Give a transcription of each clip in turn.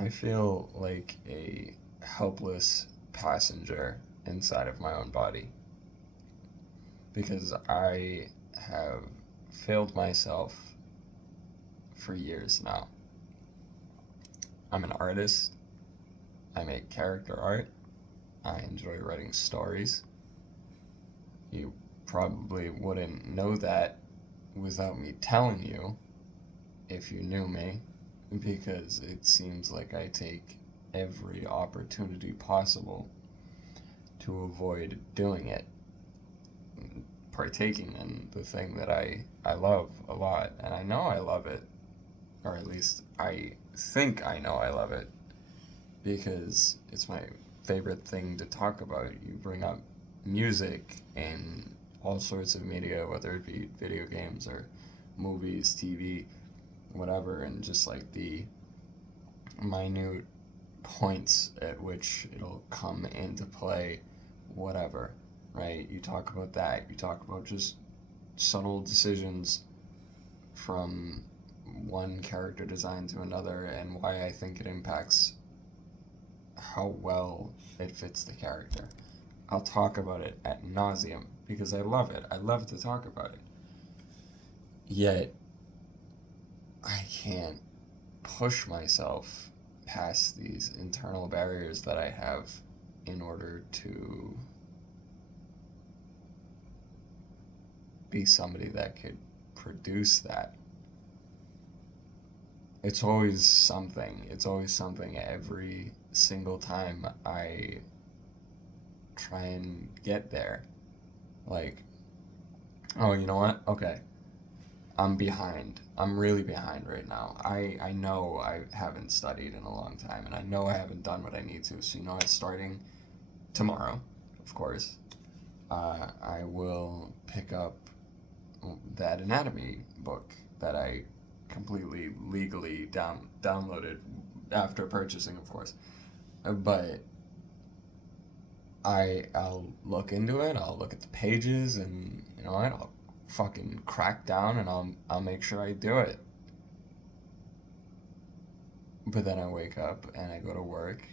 I feel like a helpless passenger inside of my own body because I have failed myself for years now. I'm an artist, I make character art, I enjoy writing stories. You probably wouldn't know that without me telling you if you knew me, because it seems like I take every opportunity possible to avoid doing it, partaking in the thing that I love a lot. And I know I love it, or at least I think I know I love it, because it's my favorite thing to talk about. You bring up music and all sorts of media, whether it be video games or movies, TV, whatever, and just like the minute points at which it'll come into play, whatever, right? You talk about that. You talk about just subtle decisions from one character design to another and why I think it impacts how well it fits the character. I'll talk about it at nauseum because I love it. I love to talk about it. Yet, I can't push myself past these internal barriers that I have in order to be somebody that could produce that. It's always something. It's always something every single time I try and get there. Like, oh, you know what? Okay, I'm behind. I'm really behind right now. I know I haven't studied in a long time, and I know I haven't done what I need to. So, you know what? Starting tomorrow, of course, I will pick up that anatomy book that I completely legally downloaded after purchasing, of course. But I'll look into it. I'll look at the pages, and you know what? I'll fucking crack down, and I'll make sure I do it. But then I wake up and I go to work,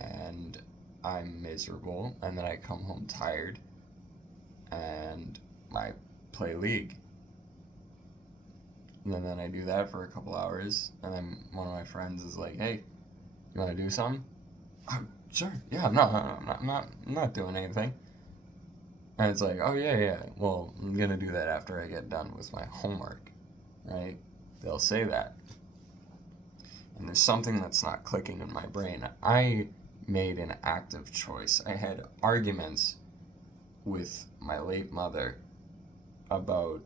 and I'm miserable, and then I come home tired, and I play League. And then I do that for a couple hours, and then one of my friends is like, "Hey, you want to do something?" Sure. Yeah. No, I'm not doing anything. And it's like, oh yeah, yeah. Well, I'm gonna do that after I get done with my homework, right? They'll say that, and there's something that's not clicking in my brain. I made an active choice. I had arguments with my late mother about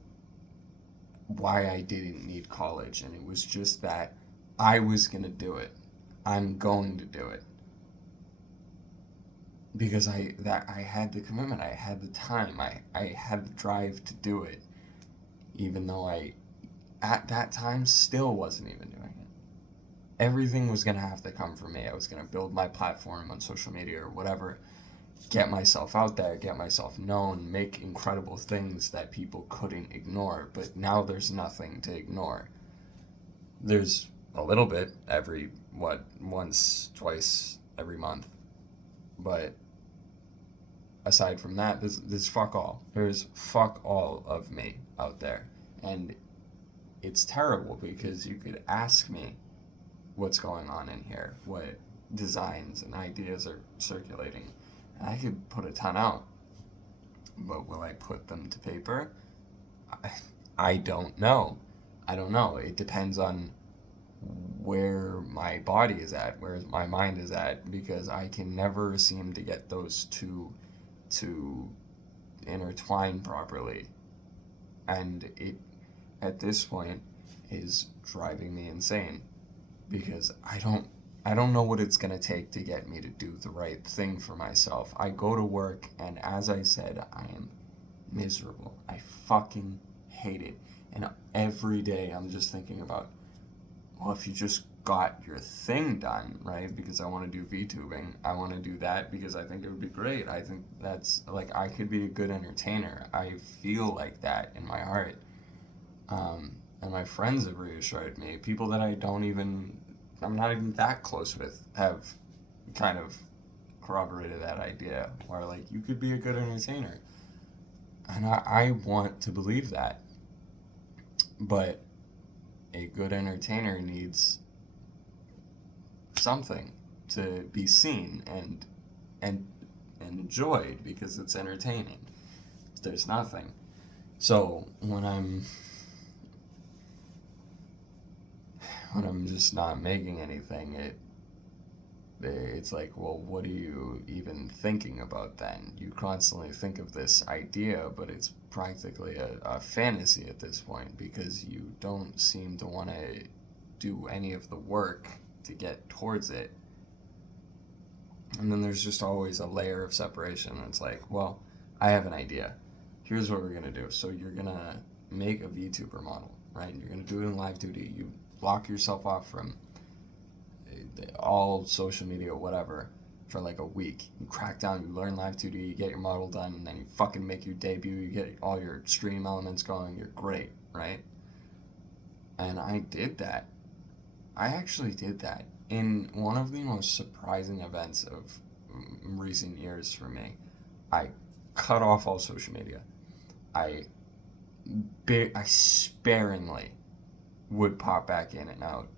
why I didn't need college, and it was just that I was gonna do it. I'm going to do it because I had the commitment, I had the time, I had the drive to do it, even though I at that time still wasn't even doing it. Everything was gonna have to come from me. I was gonna build my platform on social media or whatever, get myself out there, get myself known, make incredible things that people couldn't ignore. But now there's nothing to ignore. There's a little bit every once, twice every month, but aside from that, there's fuck all. There's fuck all of me out there, and it's terrible because you could ask me what's going on in here, what designs and ideas are circulating, and I could put a ton out, but will I put them to paper? I, I don't know. I don't know. It depends on where my body is at, where my mind is at, because I can never seem to get those two to intertwine properly. And it, at this point, is driving me insane because I don't know what it's going to take to get me to do the right thing for myself. I go to work, and as I said, I am miserable. I fucking hate it. And every day I'm just thinking about, well, if you just got your thing done, right? Because I want to do VTubing. I want to do that because I think it would be great. I think that's like I could be a good entertainer. I feel like that in my heart. And my friends have reassured me. People that I don't even I'm not even that close with have kind of corroborated that idea, where like you could be a good entertainer, and I want to believe that, but a good entertainer needs something to be seen and enjoyed because it's entertaining. There's nothing. So when I'm just not making anything, it's like, well, what are you even thinking about then? You constantly think of this idea, but it's practically a fantasy at this point because you don't seem to want to do any of the work to get towards it. And then there's just always a layer of separation. It's like, well, I have an idea. Here's what we're going to do. So you're going to make a VTuber model, right? You're going to do it in live 2D. You block yourself off from all social media, whatever, for like a week. You crack down, you learn live 2D, you get your model done, and then you fucking make your debut, you get all your stream elements going, you're great, right? And I did that. I actually did that in one of the most surprising events of recent years for me. I cut off all social media. I sparingly would pop back in and out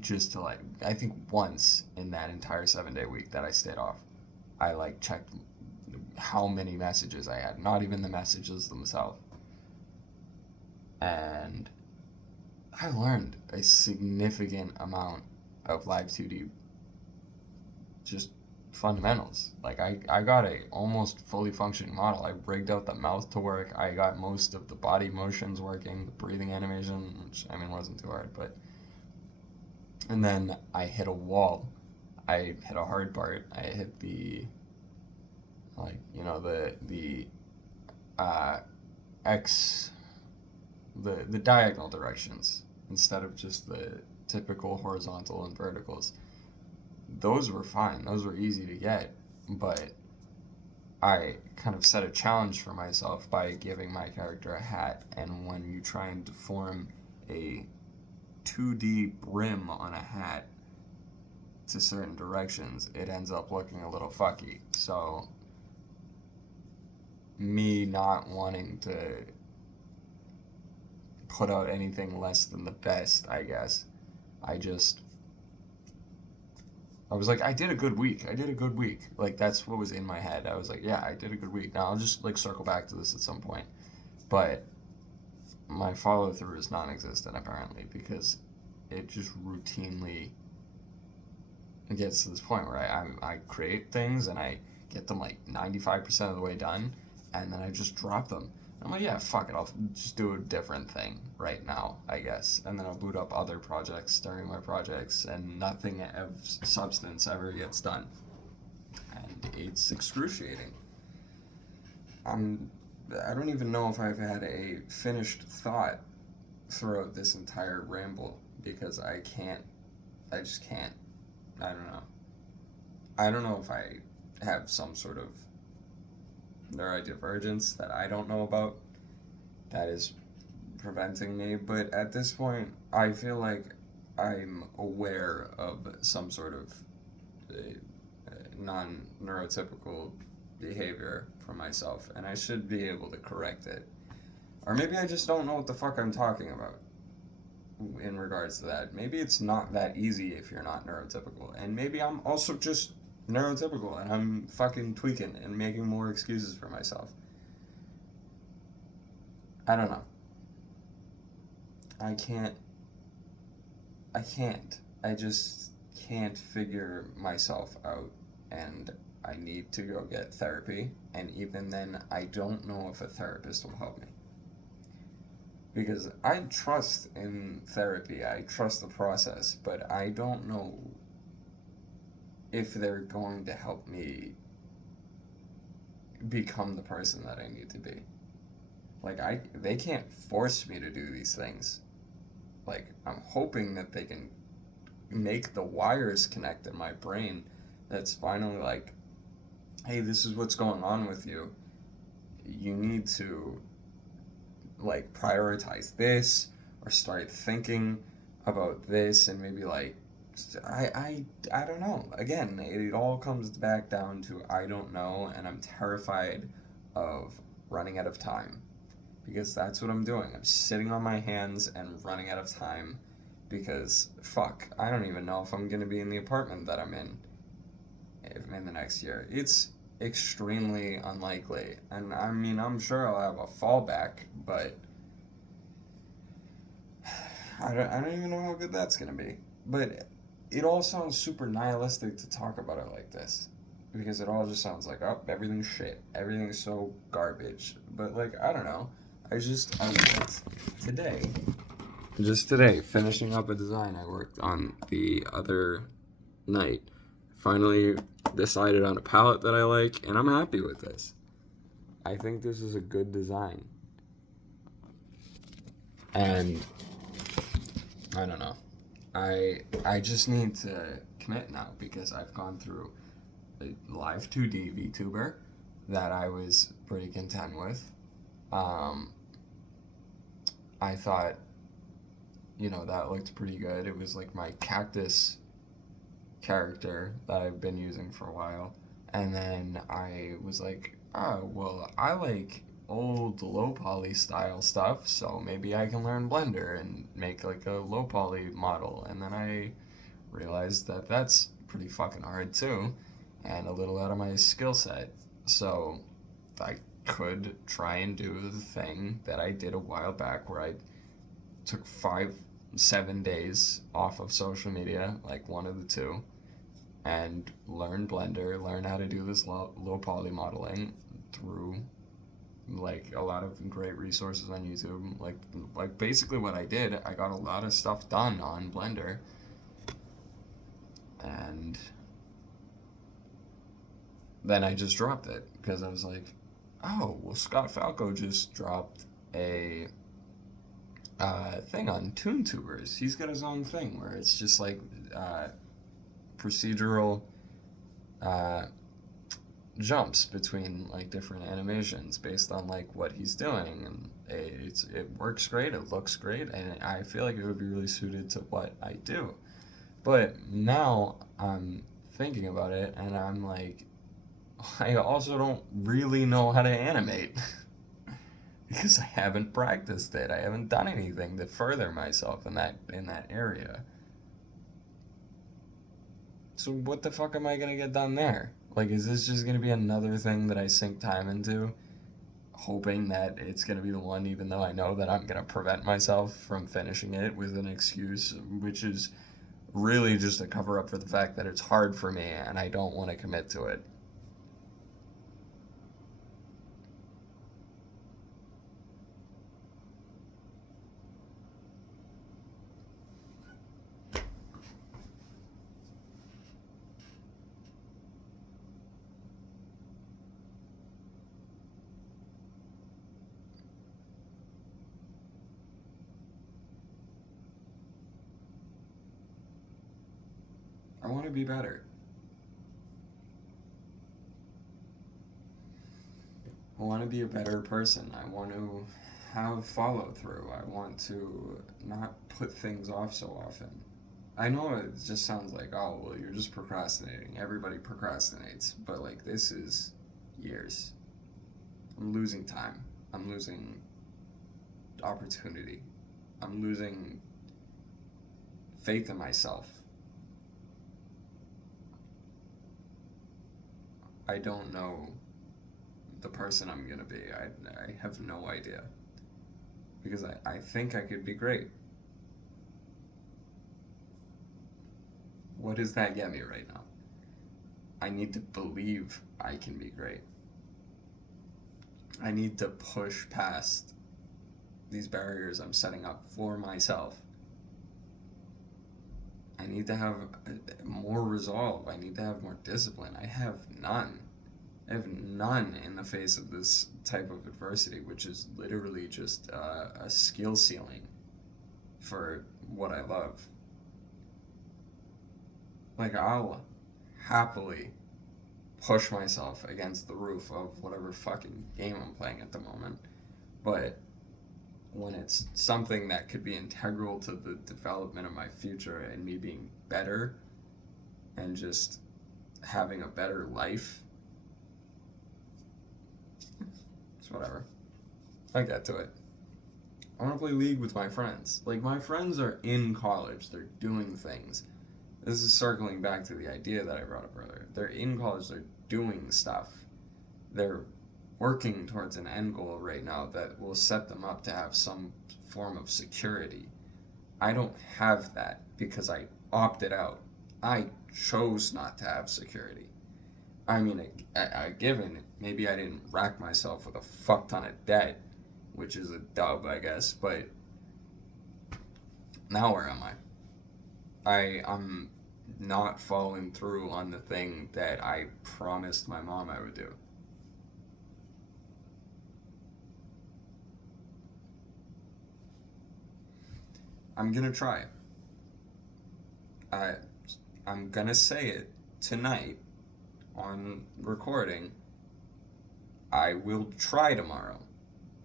just to like, I think once in that entire 7-day week that I stayed off, I like checked how many messages I had, not even the messages themselves. And I learned a significant amount of live 2D just fundamentals. Like I got a almost fully functioning model. I rigged out the mouth to work. I got most of the body motions working, the breathing animation, which I mean wasn't too hard, but and then I hit a wall. I hit a hard part. I hit the like, you know, the uh X the diagonal directions instead of just the typical horizontal and verticals. Those were fine. Those were easy to get, but I kind of set a challenge for myself by giving my character a hat, and when you try and deform a 2D brim on a hat to certain directions, it ends up looking a little fucky. So, me not wanting to put out anything less than the best, I guess, I was like, I did a good week. Like, that's what was in my head. I was like, yeah, I did a good week. Now, I'll just, like, circle back to this at some point. But my follow-through is non-existent, apparently, because it just routinely gets to this point where I create things, and I get them, like, 95% of the way done, and then I just drop them. I'm like, yeah, fuck it, I'll just do a different thing right now, I guess. And then I'll boot up other projects during my projects, and nothing of substance ever gets done. And it's excruciating. I don't even know if I've had a finished thought throughout this entire ramble, because I just can't. I don't know. I don't know if I have some sort of neurodivergence that I don't know about that is preventing me, but at this point I feel like I'm aware of some sort of non-neurotypical behavior for myself, and I should be able to correct it. Or maybe I just don't know what the fuck I'm talking about in regards to that. Maybe it's not that easy if you're not neurotypical, and maybe I'm also just neurotypical and I'm fucking tweaking and making more excuses for myself. I don't know. I can't. I just can't figure myself out, and I need to go get therapy, and even then, I don't know if a therapist will help me. Because I trust in therapy, I trust the process, but I don't know if they're going to help me become the person that I need to be. Like, they can't force me to do these things. Like, I'm hoping that they can make the wires connect in my brain that's finally like, hey, this is what's going on with you. You need to, like, prioritize this, or start thinking about this, and maybe, like, I don't know. Again, it all comes back down to I don't know, and I'm terrified of running out of time because that's what I'm doing. I'm sitting on my hands and running out of time because fuck, I don't even know if I'm gonna be in the apartment that I'm in the next year. It's extremely unlikely, and I mean I'm sure I'll have a fallback, but I don't even know how good that's gonna be. But it all sounds super nihilistic to talk about it like this. Because it all just sounds like, oh, everything's shit. Everything's so garbage. But, like, I don't know. I worked today, just today, finishing up a design I worked on the other night. Finally decided on a palette that I like, and I'm happy with this. I think this is a good design. And I don't know. I just need to commit now because I've gone through a live 2D VTuber that I was pretty content with. Um, I thought, that looked pretty good. It was like my cactus character that I've been using for a while. And then I was like, oh, well, I like old low poly style stuff, so maybe I can learn Blender and make like a low poly model. And then I realized that that's pretty fucking hard too, and a little out of my skill set. So I could try and do the thing that I did a while back where I took 7 days off of social media, like one of the two, and learn Blender, learn how to do this low poly modeling through like a lot of great resources on YouTube. Like basically what I did, I got a lot of stuff done on Blender, and then I just dropped it because I was like, oh, well, Scott Falco just dropped a thing on ToonTubers. He's got his own thing where it's just like procedural jumps between like different animations based on like what he's doing, and it works great, it looks great, and I feel like it would be really suited to what I do. But now I'm thinking about it, and I'm like, I also don't really know how to animate because I haven't practiced it. I haven't done anything to further myself in that area. So what the fuck am I gonna get done there? Like, is this just gonna be another thing that I sink time into, hoping that it's gonna be the one, even though I know that I'm gonna prevent myself from finishing it with an excuse, which is really just a cover up for the fact that it's hard for me and I don't want to commit to it. I want to be better. I want to be a better person. I want to have follow through. I want to not put things off so often. I know it just sounds like, oh, well, you're just procrastinating. Everybody procrastinates. But, like, this is years. I'm losing time. I'm losing opportunity. I'm losing faith in myself. I don't know the person I'm going to be. I have no idea. Because I think I could be great. What does that get me right now? I need to believe I can be great. I need to push past these barriers I'm setting up for myself. I need to have more resolve. I need to have more discipline. I have none. I have none in the face of this type of adversity, which is literally just a skill ceiling for what I love. Like, I'll happily push myself against the roof of whatever fucking game I'm playing at the moment. But when it's something that could be integral to the development of my future and me being better and just having a better life, it's whatever. I get to it. I want to play League with my friends. Like, my friends are in college. They're doing things. This is circling back to the idea that I brought up earlier. They're in college. They're doing stuff. They're working towards an end goal right now that will set them up to have some form of security. I don't have that because I opted out. I chose not to have security. I mean, a given, maybe I didn't rack myself with a fuck ton of debt, which is a dub, I guess, but now where am I? I'm not following through on the thing that I promised my mom I would do. I'm gonna try. I'm gonna say it tonight on recording. I will try tomorrow.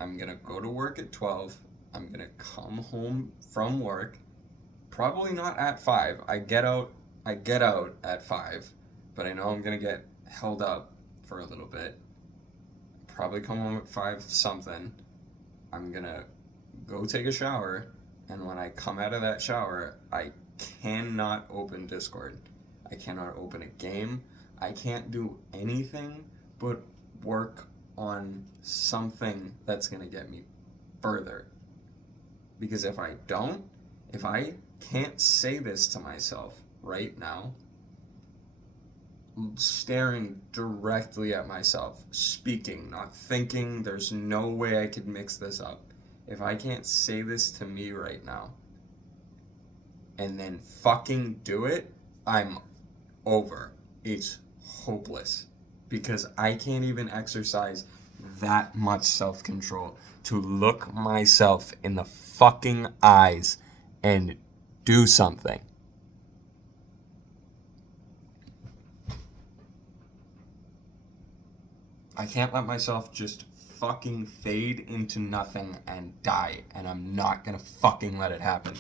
I'm gonna go to work at 12. I'm gonna come home from work. Probably not at 5. I get out at 5, but I know I'm gonna get held up for a little bit. Probably come home at 5 something. I'm gonna go take a shower, and when I come out of that shower, I cannot open Discord. I cannot open a game. I can't do anything but work on something that's going to get me further. Because if I can't say this to myself right now, staring directly at myself, speaking, not thinking, there's no way I could mix this up. If I can't say this to me right now and then fucking do it, I'm over. It's hopeless. Because I can't even exercise that much self-control to look myself in the fucking eyes and do something. I can't let myself just fucking fade into nothing and die, and I'm not gonna fucking let it happen.